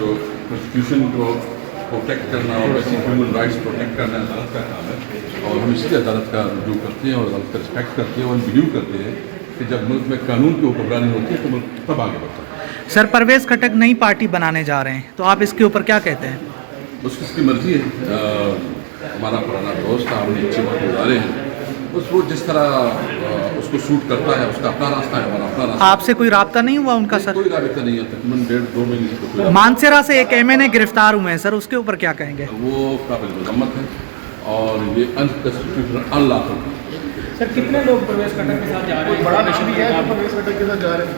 जो कॉन्स्टिट्यूशन को प्रोटेक्ट करना और वैसे ह्यूमन राइट्स प्रोटेक्ट करना अदालत का काम है, और हम इसलिए अदालत का रुजू करते हैं और अदालत का रिस्पेक्ट करते हैं और बिलीव करते हैं कि जब मुल्क में कानून की हुक्मरानी होती है तो मुल्क तब आगे बढ़ता है। सर, परवेज़ खटक नई पार्टी बनाने जा रहे हैं, तो आप इसके ऊपर क्या कहते हैं? उसकी इसकी मर्जी है। हमारा पुराना दोस्त था, हमने अच्छे वक्त गुजारे हैं, बस वो जिस तरह उसको सूट करता है उसका अपना रास्ता है, हमारा अपना रास्ता। आपसे कोई राब्ता नहीं हुआ उनका सर? कोई राबिता नहीं है, तकरीबन 1.5-2 महीने से कोई। मानसेरा से एक MNA गिरफ्तार हुए हैं सर, उसके ऊपर क्या कहेंगे? वो काबिल मजम्मत है और ये अनकॉन्स्टिट्यूशनल अनलॉफुल है। सर, कितने लोग परवेज़ खटक के साथ जा रहे हैं? बड़ा नाम भी है परवेज़ खटक के साथ जा रहे हैं।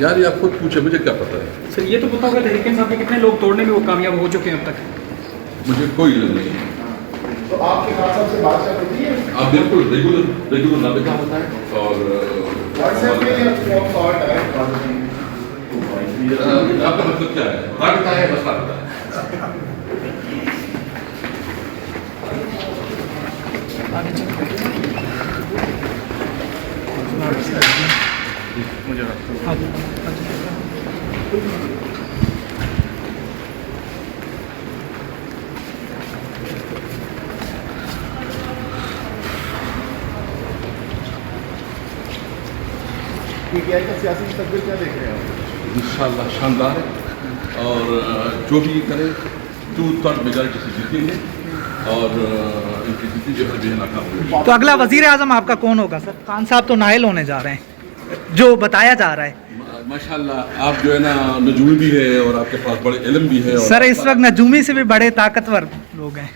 यार ये आप खुद पूछे, मुझे क्या पता है। सर, ये तो पता होगा तहरीक इंसाफ के कितने लोग तोड़ने में वो कामयाब हो चुके हैं अब तक? मुझे कोई इल्म नहीं है। तो आपके खान साहब से बातचीत होती है? आप बिल्कुल रेगुलर रबता होता है और व्हाट्सएप पे या फोन कॉल है? आपका मतलब क्या है? रबता है, बस रबता है। मुझे पीटीआई का सियासी मुस्तकबिल क्या देख रहे हैं आप? इंशाअल्लाह शानदार है और जो भी करे 2/3 मेजॉरिटी से जीतेंगे और इनकी जीती जो है नाकाम होगी। तो अगला वजीर आजम आपका कौन होगा सर? खान साहब तो नायल होने जा रहे हैं, जो बताया जा रहा है। माशाल्लाह आप जो है ना नजूमी भी है और आपके पास बड़े इल्म भी है। सर, इस वक्त नजूमी से भी बड़े ताकतवर लोग हैं।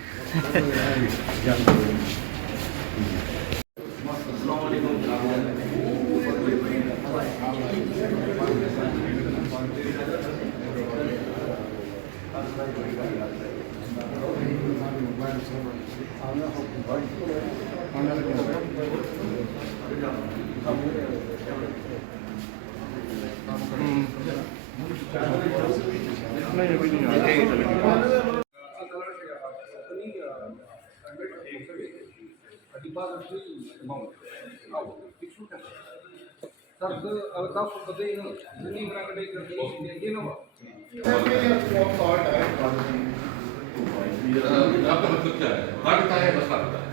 आपका मतलब क्या है? रबता है, बस रबता है।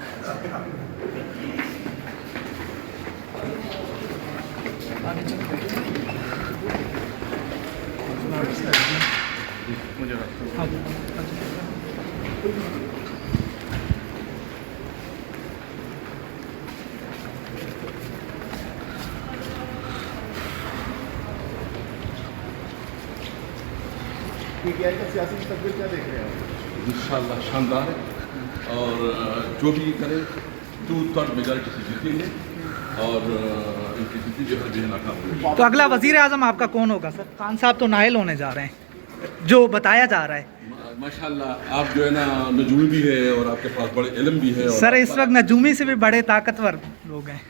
मुझे पीटीआई का सियासी मुस्तकबिल क्या देख रहे हैं आप? इंशाअल्लाह शानदार है और जो भी करे 2/3 मेजॉरिटी से जीतेंगे और इनकी जीती जो है नाकाम होगी। तो अगला वजीर आजम आपका कौन होगा सर? खान साहब तो नायल होने जा रहे हैं, जो बताया जा रहा है। माशाल्लाह आप जो है ना नजूमी भी है और आपके पास बड़े इल्म भी है। सर, इस वक्त नजूमी से भी बड़े ताकतवर लोग हैं।